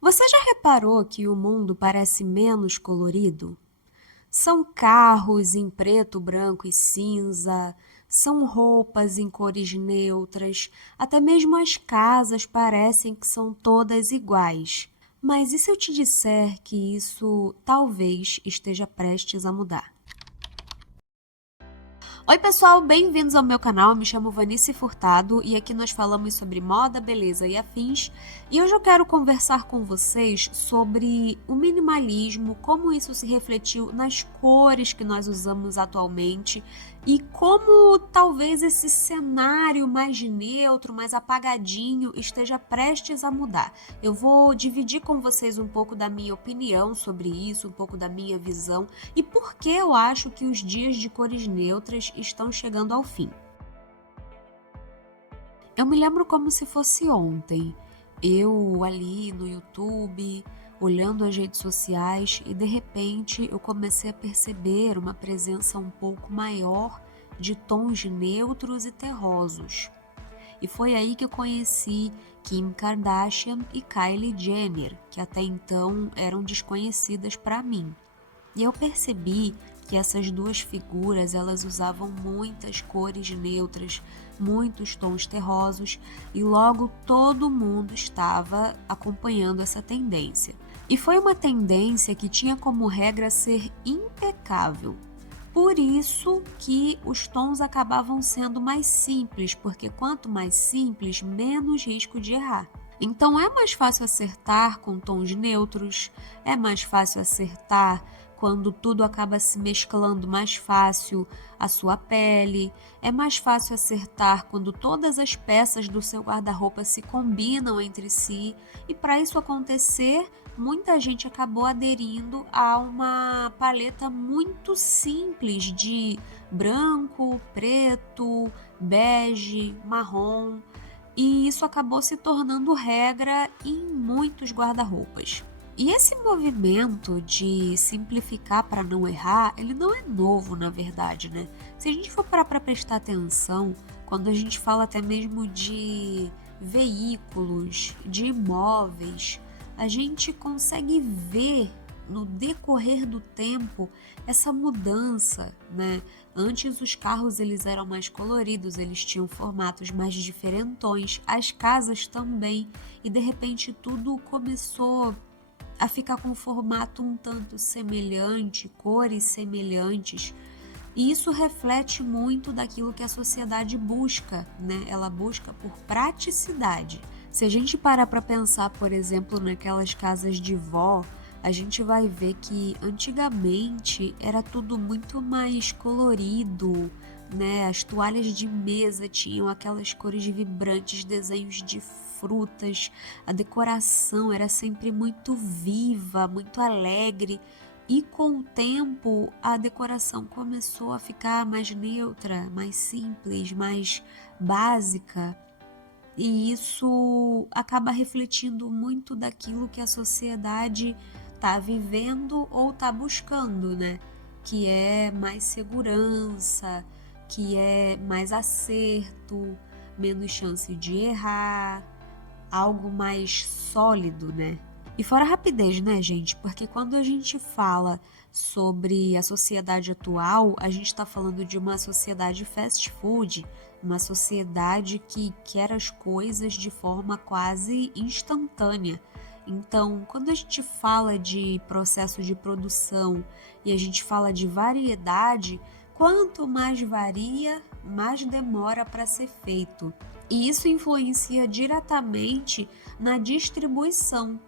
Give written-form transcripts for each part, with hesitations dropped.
Você já reparou que o mundo parece menos colorido? São carros em preto, branco e cinza, são roupas em cores neutras, até mesmo as casas parecem que são todas iguais. Mas e se eu te disser que isso talvez esteja prestes a mudar? Oi, pessoal, bem-vindos ao meu canal. Eu me chamo Vanice Furtado e aqui nós falamos sobre moda, beleza e afins. E hoje eu quero conversar com vocês sobre o minimalismo, como isso se refletiu nas cores que nós usamos atualmente e como talvez esse cenário mais neutro, mais apagadinho, esteja prestes a mudar. Eu vou dividir com vocês um pouco da minha opinião sobre isso, um pouco da minha visão e por que eu acho que os dias de cores neutras estão chegando ao fim. Eu me lembro como se fosse ontem, eu ali no YouTube, olhando as redes sociais e de repente eu comecei a perceber uma presença um pouco maior de tons neutros e terrosos. E foi aí que eu conheci Kim Kardashian e Kylie Jenner, que até então eram desconhecidas para mim. E eu percebi que essas duas figuras, elas usavam muitas cores neutras, muitos tons terrosos, e logo todo mundo estava acompanhando essa tendência. E foi uma tendência que tinha como regra ser impecável. Por isso que os tons acabavam sendo mais simples, porque quanto mais simples, menos risco de errar. Então é mais fácil acertar com tons neutros, é mais fácil acertar quando tudo acaba se mesclando mais fácil à sua pele, é mais fácil acertar quando todas as peças do seu guarda-roupa se combinam entre si, e para isso acontecer, muita gente acabou aderindo a uma paleta muito simples de branco, preto, bege, marrom, e isso acabou se tornando regra em muitos guarda-roupas. E esse movimento de simplificar para não errar, ele não é novo, na verdade, né? Se a gente for parar para prestar atenção, quando a gente fala até mesmo de veículos, de imóveis, a gente consegue ver no decorrer do tempo essa mudança, né? Antes os carros eles eram mais coloridos, eles tinham formatos mais diferentões, as casas também, e de repente tudo começou a ficar com um formato um tanto semelhante, cores semelhantes. E isso reflete muito daquilo que a sociedade busca, né? Ela busca por praticidade. Se a gente parar para pensar, por exemplo, naquelas casas de vó, a gente vai ver que antigamente era tudo muito mais colorido, né? As toalhas de mesa tinham aquelas cores vibrantes, desenhos de frutas, a decoração era sempre muito viva, muito alegre. E com o tempo, a decoração começou a ficar mais neutra, mais simples, mais básica. E isso acaba refletindo muito daquilo que a sociedade está vivendo ou está buscando, né? Que é mais segurança, que é mais acerto, menos chance de errar, algo mais sólido, né? E fora a rapidez, né, gente? Porque quando a gente fala sobre a sociedade atual, a gente está falando de uma sociedade fast food, uma sociedade que quer as coisas de forma quase instantânea. Então, quando a gente fala de processo de produção e a gente fala de variedade, quanto mais varia, mais demora para ser feito. E isso influencia diretamente na distribuição.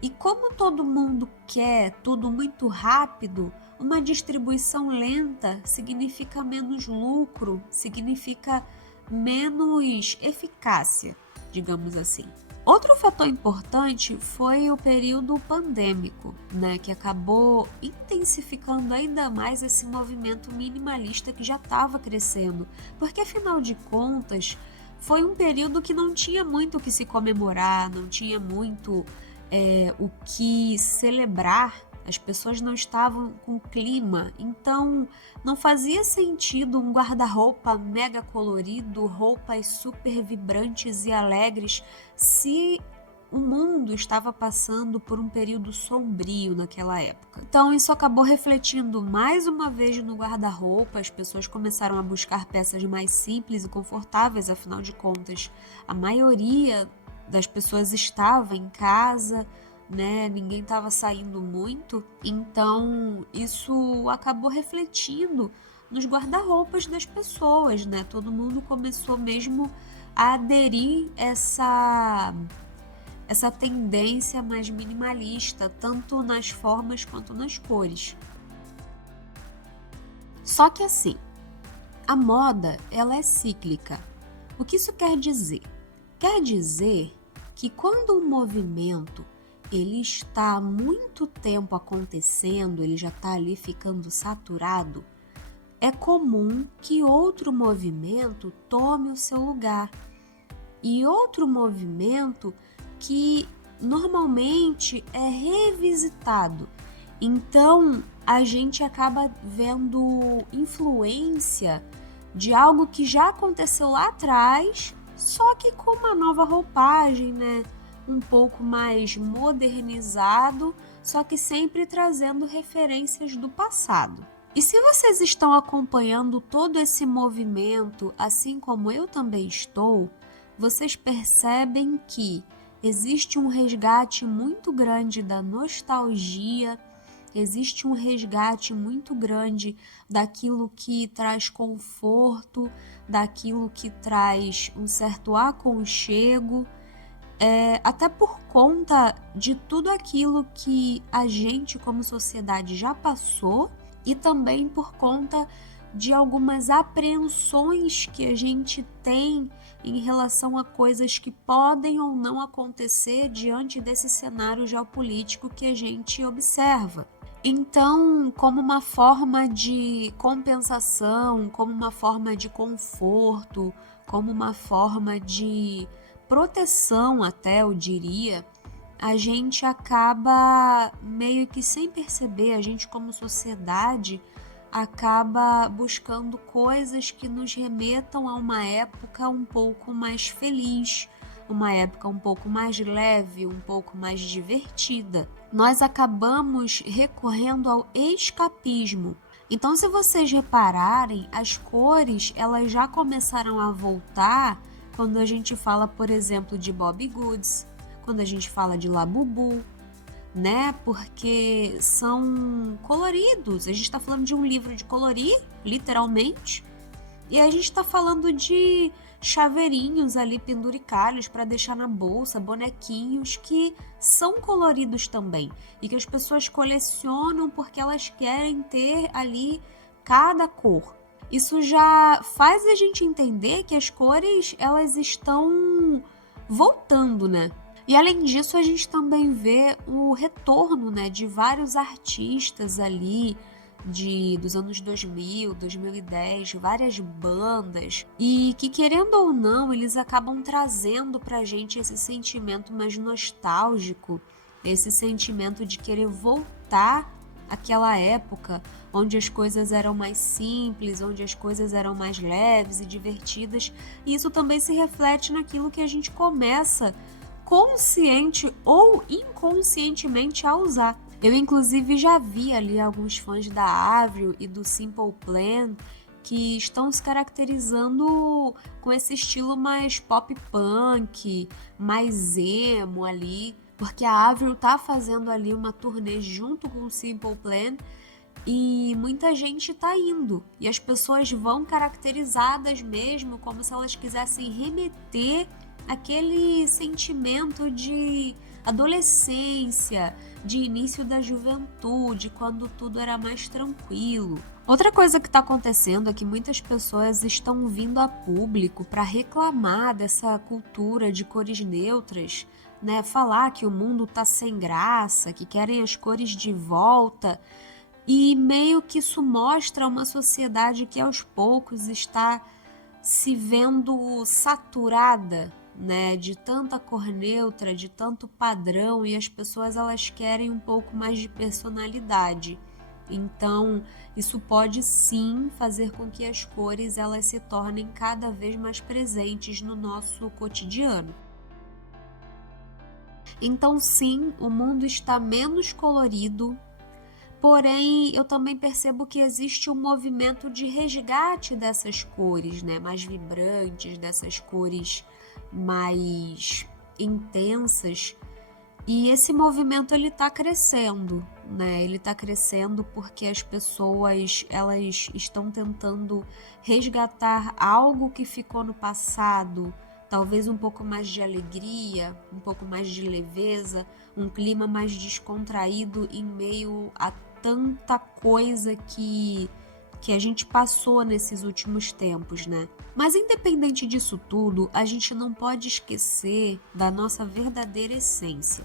E como todo mundo quer tudo muito rápido, uma distribuição lenta significa menos lucro, significa menos eficácia, digamos assim. Outro fator importante foi o período pandêmico, né, que acabou intensificando ainda mais esse movimento minimalista que já estava crescendo, porque afinal de contas foi um período que não tinha muito o que se comemorar, não tinha muito o que celebrar, as pessoas não estavam com clima, então não fazia sentido um guarda-roupa mega colorido, roupas super vibrantes e alegres, se o mundo estava passando por um período sombrio naquela época. Então isso acabou refletindo mais uma vez no guarda-roupa, as pessoas começaram a buscar peças mais simples e confortáveis, afinal de contas, a maioria das pessoas estava em casa, né? Ninguém estava saindo muito, então isso acabou refletindo nos guarda-roupas das pessoas, né? Todo mundo começou mesmo a aderir essa tendência mais minimalista, tanto nas formas quanto nas cores. Só que assim, a moda, ela é cíclica. O que isso quer dizer? Quer dizer que quando um movimento ele está há muito tempo acontecendo, ele já está ali ficando saturado, é comum que outro movimento tome o seu lugar. E outro movimento que normalmente é revisitado. Então, a gente acaba vendo influência de algo que já aconteceu lá atrás, só que com uma nova roupagem, né? Um pouco mais modernizado, só que sempre trazendo referências do passado. E se vocês estão acompanhando todo esse movimento, assim como eu também estou, vocês percebem que existe um resgate muito grande da nostalgia, existe um resgate muito grande daquilo que traz conforto, daquilo que traz um certo aconchego, até por conta de tudo aquilo que a gente como sociedade já passou e também por conta de algumas apreensões que a gente tem em relação a coisas que podem ou não acontecer diante desse cenário geopolítico que a gente observa. Então, como uma forma de compensação, como uma forma de conforto, como uma forma de proteção até, eu diria, a gente acaba meio que sem perceber, a gente como sociedade acaba buscando coisas que nos remetam a uma época um pouco mais feliz, uma época um pouco mais leve, um pouco mais divertida. Nós acabamos recorrendo ao escapismo. Então, se vocês repararem, as cores elas já começaram a voltar quando a gente fala, por exemplo, de Bobbie Goods, quando a gente fala de Labubu, né? Porque são coloridos. A gente está falando de um livro de colorir, literalmente, e a gente está falando de chaveirinhos ali penduricalhos para deixar na bolsa, bonequinhos que são coloridos também e que as pessoas colecionam porque elas querem ter ali cada cor. Isso já faz a gente entender que as cores elas estão voltando, né? E além disso, a gente também vê o retorno, né, de vários artistas ali dos anos 2000, 2010, várias bandas, e que querendo ou não, eles acabam trazendo pra gente esse sentimento mais nostálgico, esse sentimento de querer voltar àquela época onde as coisas eram mais simples, onde as coisas eram mais leves e divertidas, e isso também se reflete naquilo que a gente começa consciente ou inconscientemente a usar. Eu, inclusive, já vi ali alguns fãs da Avril e do Simple Plan que estão se caracterizando com esse estilo mais pop punk, mais emo ali, porque a Avril tá fazendo ali uma turnê junto com o Simple Plan e muita gente tá indo. E as pessoas vão caracterizadas mesmo, como se elas quisessem remeter aquele sentimento de adolescência, de início da juventude, quando tudo era mais tranquilo. Outra coisa que está acontecendo é que muitas pessoas estão vindo a público para reclamar dessa cultura de cores neutras, né? Falar que o mundo tá sem graça, que querem as cores de volta. E meio que isso mostra uma sociedade que aos poucos está se vendo saturada, né, de tanta cor neutra, de tanto padrão, e as pessoas elas querem um pouco mais de personalidade. Então, isso pode sim fazer com que as cores elas se tornem cada vez mais presentes no nosso cotidiano. Então, sim, o mundo está menos colorido, porém eu também percebo que existe um movimento de resgate dessas cores, né, mais vibrantes, dessas cores mais intensas. E esse movimento ele está crescendo, né? Ele está crescendo porque as pessoas elas estão tentando resgatar algo que ficou no passado, talvez um pouco mais de alegria, um pouco mais de leveza, um clima mais descontraído em meio a tanta coisa que a gente passou nesses últimos tempos, né? Mas independente disso tudo, a gente não pode esquecer da nossa verdadeira essência.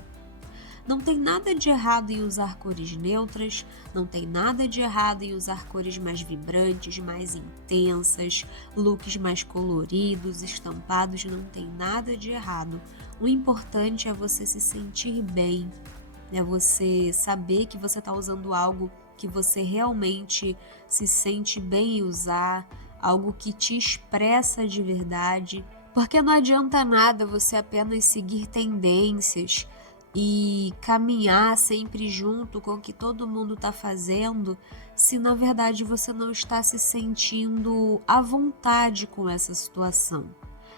Não tem nada de errado em usar cores neutras, não tem nada de errado em usar cores mais vibrantes, mais intensas, looks mais coloridos, estampados, não tem nada de errado. O importante é você se sentir bem, é você saber que você está usando algo que você realmente se sente bem em usar, algo que te expressa de verdade, porque não adianta nada você apenas seguir tendências e caminhar sempre junto com o que todo mundo está fazendo, se na verdade você não está se sentindo à vontade com essa situação.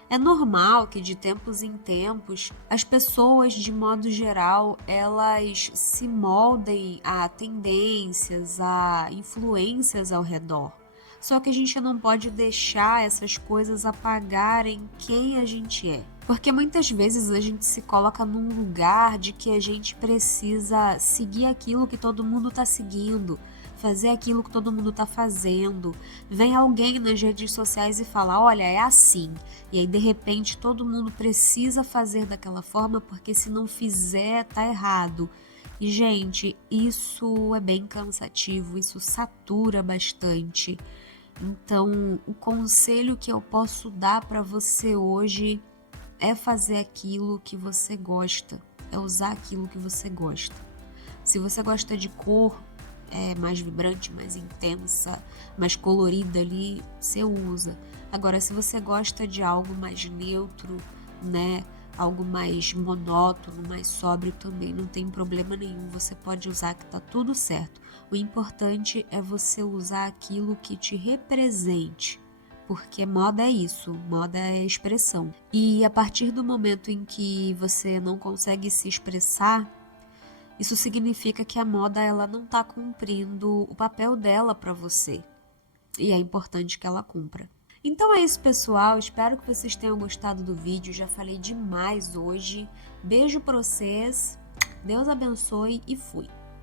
É normal que de tempos em tempos as pessoas, de modo geral, elas se moldem a tendências, a influências ao redor. Só que a gente não pode deixar essas coisas apagarem quem a gente é. Porque muitas vezes a gente se coloca num lugar de que a gente precisa seguir aquilo que todo mundo está seguindo, fazer aquilo que todo mundo está fazendo. Vem alguém nas redes sociais e fala, olha, é assim. E aí, de repente, todo mundo precisa fazer daquela forma, porque se não fizer, tá errado. E, gente, isso é bem cansativo, isso satura bastante. Então, o conselho que eu posso dar para você hoje é fazer aquilo que você gosta, é usar aquilo que você gosta. Se você gosta de cor mais vibrante, mais intensa, mais colorida ali, você usa. Agora, se você gosta de algo mais neutro, né, algo mais monótono, mais sóbrio também, não tem problema nenhum, você pode usar que tá tudo certo. O importante é você usar aquilo que te represente, porque moda é isso, moda é expressão. E a partir do momento em que você não consegue se expressar, isso significa que a moda ela não está cumprindo o papel dela para você. E é importante que ela cumpra. Então é isso, pessoal. Espero que vocês tenham gostado do vídeo. Já falei demais hoje. Beijo para vocês. Deus abençoe e fui.